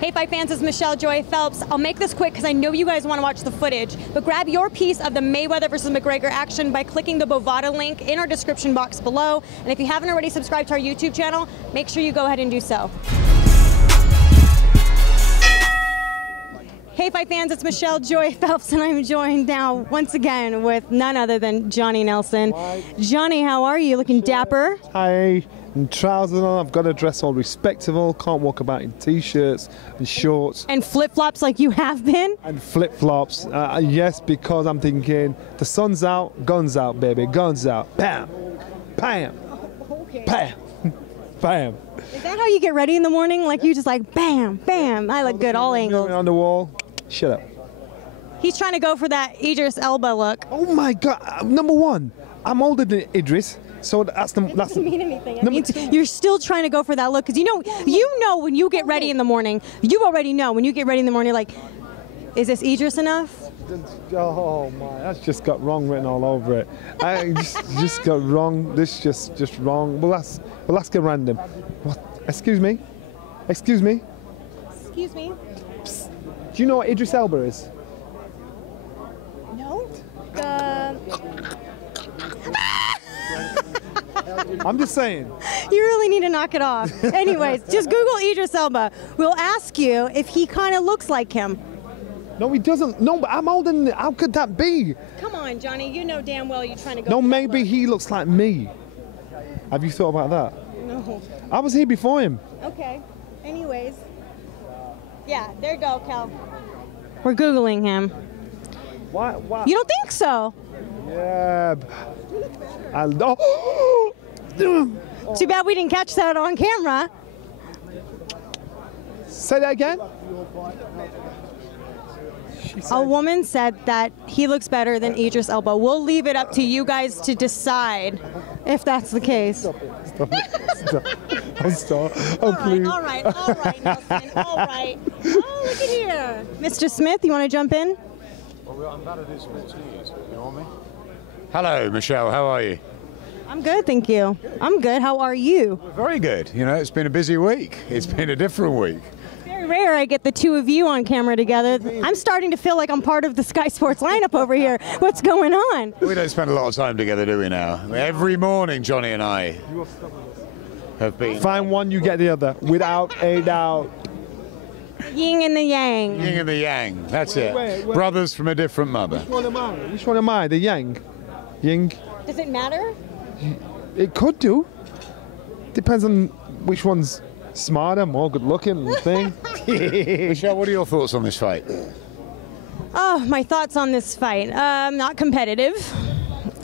Hey Fight fans, it's Michelle Joy Phelps. I'll make this quick because I know you guys want to watch the footage, but grab your piece of the Mayweather versus Mcgregor action by clicking the Bovada link in our description box below. And if you haven't already subscribed to our YouTube channel, make sure you go ahead and do so. Hey Fight fans, it's Michelle Joy Phelps, and I'm joined now once again with none other than Johnny Nelson. Johnny, how are you? Looking dapper. Hi. And trousers on, I've got to dress all respectable, can't walk about in t-shirts and shorts. And flip-flops like you have been? And flip-flops, yes, because I'm thinking, the sun's out, guns out, baby, guns out. Bam, bam, Okay. bam, bam. Is that how you get ready in the morning? Like you just like, bam, bam, I look good, all angles. On the wall, shut up. He's trying to go for that Idris Elba look. Oh my God, number one, I'm older than Idris. So that's the. That doesn't mean anything. It means you're still trying to go for that look because you know when you get ready in the morning, you already know when you get ready in the morning, you're like, is this Idris enough? Oh my, that's just got wrong written all over it. I just got wrong. This just wrong. Well, let's get random. What? Excuse me. Excuse me. Excuse me. Psst. Do you know what Idris Elba is? No. I'm just saying. You really need to knock it off. Anyways, just Google Idris Elba. We'll ask you if he kind of looks like him. No, he doesn't. No, but I'm older than. How could that be? Come on, Johnny. You know damn well you're trying to go. No, maybe he looks like me. Have you thought about that? No. I was here before him. Okay. Anyways. Yeah, there you go, Kel. We're Googling him. Why? You don't think so? Yeah. Too bad we didn't catch that on camera. Say that again. A woman said that he looks better than Idris Elba. We'll leave it up to you guys to decide if that's the case. Stop it. Stop. Oh, please. All right, Nelson. All right. Oh, look at here. Mr. Smith, you want to jump in? Well, I'm about to do some teas. You want me? Hello, Michelle. How are you? I'm good, thank you. I'm good. How are you? Very good. You know, it's been a busy week. It's been a different week. It's very rare I get the two of you on camera together. I'm starting to feel like I'm part of the Sky Sports lineup over here. What's going on? We don't spend a lot of time together, do we now? Every morning, Johnny and I have been. Find one, you get the other, without a doubt. Yin and the yang. Yin and the yang. That's it. Wait. Brothers from a different mother. Which one am I? The yang? Ying? Does it matter? It could do. Depends on which one's smarter, more good looking thing. Michelle, what are your thoughts on this fight? Oh, my thoughts on this fight. Not competitive.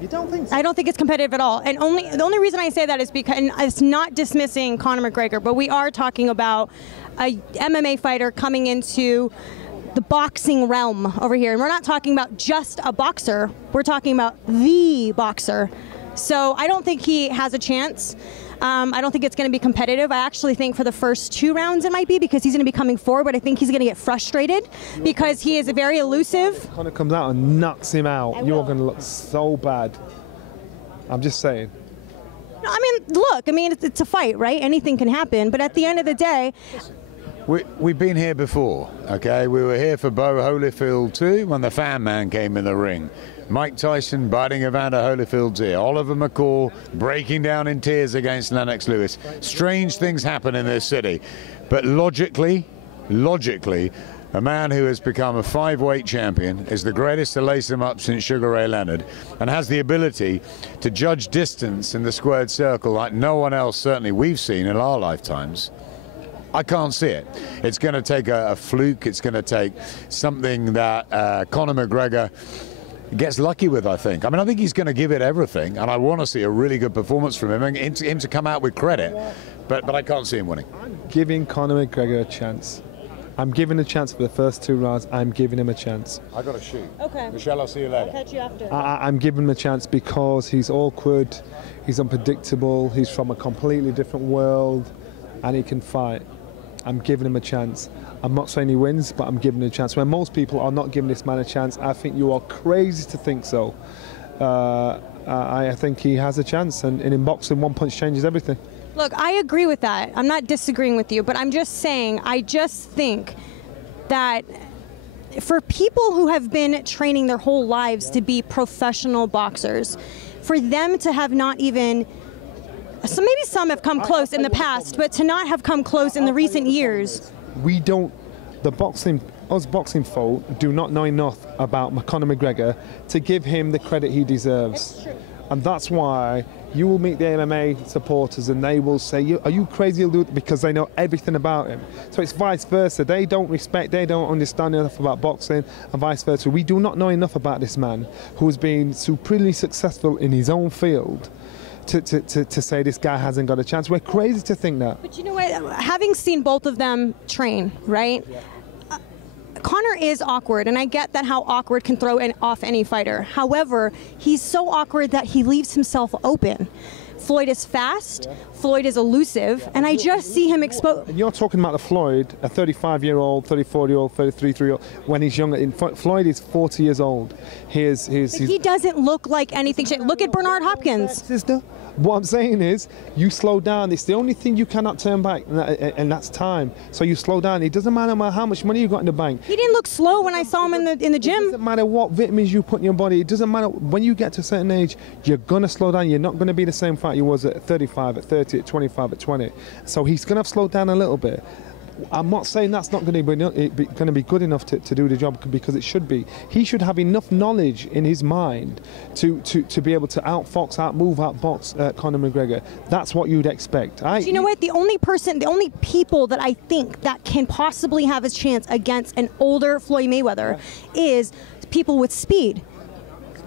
You don't think so? I don't think it's competitive at all. And the only reason I say that is because, and it's not dismissing Conor McGregor, but we are talking about a MMA fighter coming into the boxing realm over here. And we're not talking about just a boxer. We're talking about the boxer. So I don't think he has a chance. I don't think it's going to be competitive. I actually think for the first 2 rounds it might be because he's going to be coming forward, but I think he's going to get frustrated because he is very elusive. Conor comes out and knocks him out. You're going to look so bad. I'm just saying. No, I mean, look, it's a fight, right? Anything can happen, but at the end of the day... We've been here before, okay? We were here for Bo Holyfield too when the Fan Man came in the ring. Mike Tyson biting Evander Holyfield's ear. Oliver McCall breaking down in tears against Lennox Lewis. Strange things happen in this city. But logically, a man who has become a 5-weight champion, is the greatest to lace him up since Sugar Ray Leonard, and has the ability to judge distance in the squared circle like no one else certainly we've seen in our lifetimes. I can't see it. It's going to take a fluke. It's going to take something that Conor McGregor gets lucky with, I think. I think he's going to give it everything, and I want to see a really good performance from him and him to come out with credit. But I can't see him winning. I'm giving Conor McGregor a chance. I'm giving a chance for the first 2 rounds. I'm giving him a chance. I got to shoot. Okay. Michelle, I'll see you later. I'll catch you after. I'm giving him a chance because he's awkward, he's unpredictable, he's from a completely different world, and he can fight. I'm giving him a chance. I'm not saying he wins, but I'm giving him a chance. When most people are not giving this man a chance, I think you are crazy to think so. I think he has a chance, and in boxing, one punch changes everything. Look, I agree with that. I'm not disagreeing with you, but I'm just saying, I just think that for people who have been training their whole lives to be professional boxers, for them to have not even, so maybe some have come close in the past, but to not have come close in the recent years. We don't, us boxing folk do not know enough about Conor McGregor to give him the credit he deserves. And that's why you will meet the MMA supporters and they will say, are you crazy? You'll do it, because they know everything about him. So it's vice versa. They don't respect, they don't understand enough about boxing, and vice versa. We do not know enough about this man who has been supremely successful in his own field to say this guy hasn't got a chance. We're crazy to think that. But you know what? Having seen both of them train, right? Yeah. Conor is awkward, and I get that how awkward can throw off any fighter. However, he's so awkward that he leaves himself open. Floyd is fast, Floyd is elusive, and I just see him exposed. And you're talking about the Floyd, a 35-year-old, 34-year-old, 33-year-old, when he's younger. Floyd is 40 years old. He doesn't look like anything. Look at Bernard Hopkins. Sister. What I'm saying is, you slow down. It's the only thing you cannot turn back, and that's time. So you slow down. It doesn't matter how much money you got in the bank. He didn't look slow when I saw him in the gym. It doesn't matter what vitamins you put in your body. It doesn't matter. When you get to a certain age, you're going to slow down. You're not going to be the same fighter you was at 35, at 30, at 25, at 20. So he's going to have slowed down a little bit. I'm not saying that's not going to be good enough to do the job, because it should be. He should have enough knowledge in his mind to be able to outfox, outmove, outbox Conor McGregor. That's what you'd expect. You know what? The only people that I think that can possibly have a chance against an older Floyd Mayweather is people with speed.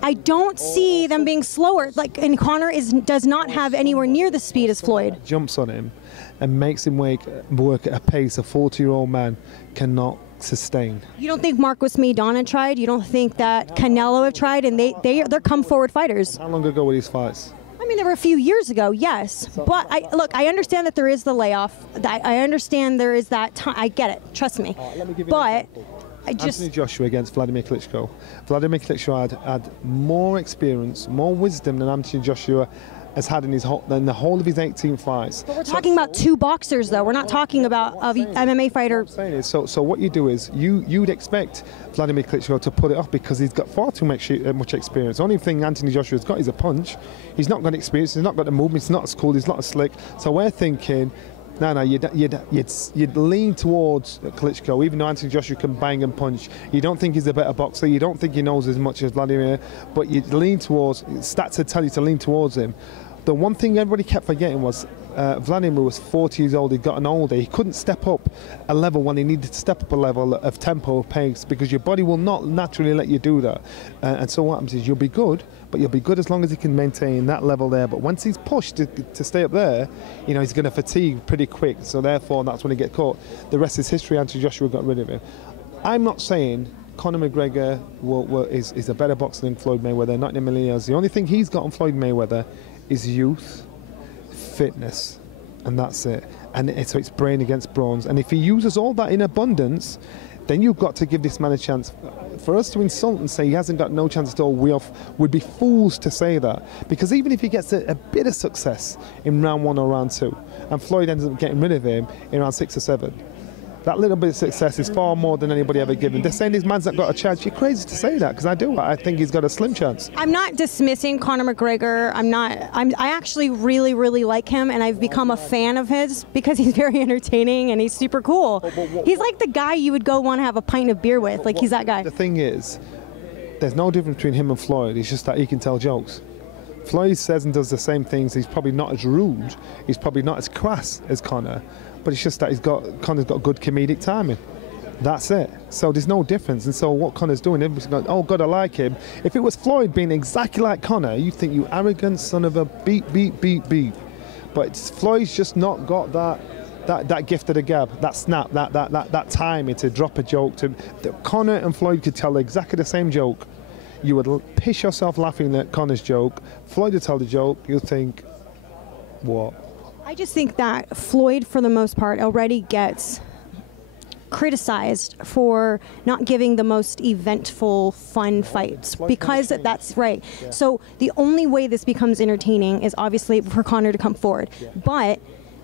I don't see them being slower. And Conor does not have anywhere near the speed as Floyd. Jumps on him and makes him work at a pace a 40-year-old man cannot sustain. You don't think Marcos Maidana tried? You don't think that Canelo have tried? And they're come-forward fighters. How long ago were these fights? I mean, they were a few years ago, yes. But I understand that there is the layoff. I understand there is that time. I get it. Trust me. Let me give you an example. Anthony Joshua against Vladimir Klitschko. Vladimir Klitschko had more experience, more wisdom than Anthony Joshua has had in the whole of his 18 fights. But we're talking about two boxers, though. We're not talking about an MMA fighter. What I'm saying is, so what you do is you'd expect Vladimir Klitschko to put it off, because he's got far too much experience. The only thing Anthony Joshua's got is a punch. He's not got experience. He's not got the movement. He's not as cool. He's not as slick. So we're thinking, no, you'd lean towards Klitschko, even though Anthony Joshua can bang and punch. You don't think he's a better boxer. You don't think he knows as much as Vladimir, but you'd lean towards, stats would tell you to lean towards him. The one thing everybody kept forgetting was Vladimir was 40 years old. He'd gotten older. He couldn't step up a level when he needed to step up a level of tempo, of pace, because your body will not naturally let you do that. And so what happens is you'll be good, but you'll be good as long as he can maintain that level there. But once he's pushed to stay up there, he's going to fatigue pretty quick. So therefore, that's when he gets caught. The rest is history. Anthony Joshua got rid of him. I'm not saying Conor McGregor is a better boxer than Floyd Mayweather, not in a million years. The only thing he's got on Floyd Mayweather is youth, fitness, and that's it. And so it's brain against bronze. And if he uses all that in abundance, then you've got to give this man a chance. For us to insult and say he hasn't got no chance at all, would be fools to say that. Because even if he gets a bit of success in round 1 or round 2, and Floyd ends up getting rid of him in round 6 or 7, that little bit of success is far more than anybody ever given. They're saying this man's not got a chance. You're crazy to say that, because I do. I think he's got a slim chance. I'm not dismissing Conor McGregor. I actually really, really like him, and I've become a fan of his because he's very entertaining and he's super cool. He's like the guy you would go want to have a pint of beer with. He's that guy. The thing is, there's no difference between him and Floyd. It's just that he can tell jokes. Floyd says and does the same things. He's probably not as rude. He's probably not as crass as Conor. But it's just that Conor's got good comedic timing. That's it. So there's no difference. And so what Conor's doing, everybody's going, oh God, I like him. If it was Floyd being exactly like Conor, you think, you arrogant son of a beep, beep, beep, beep. But Floyd's just not got that gift of the gab, that snap, that timing to drop a joke. Conor and Floyd could tell exactly the same joke. You would piss yourself laughing at Conor's joke. Floyd would tell the joke. You'll think, what? I just think that Floyd, for the most part, already gets criticized for not giving the most eventful, fun fights, because that's right. Yeah. So the only way this becomes entertaining is obviously for Conor to come forward. Yeah. But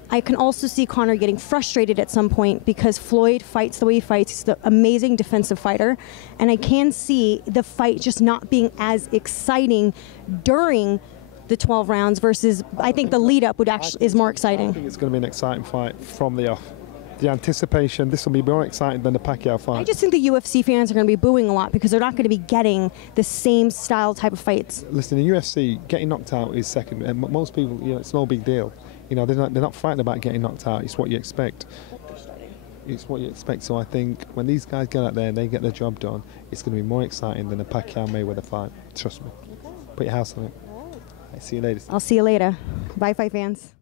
I can also see Conor getting frustrated at some point because Floyd fights the way he fights. He's an amazing defensive fighter. And I can see the fight just not being as exciting during the 12 rounds versus I think the lead up would actually is more exciting. I think it's going to be an exciting fight from the off. The anticipation, this will be more exciting than the Pacquiao fight. I just think the UFC fans are going to be booing a lot because they're not going to be getting the same style type of fights. Listen, in the UFC, getting knocked out is second. And most people, it's no big deal. They're not frightened about getting knocked out. It's what you expect. It's what you expect. So I think when these guys get out there and they get their job done, it's going to be more exciting than a Pacquiao-Mayweather fight. Trust me. Put your house on it. Right, see you later. I'll see you later. Bye, fight fans.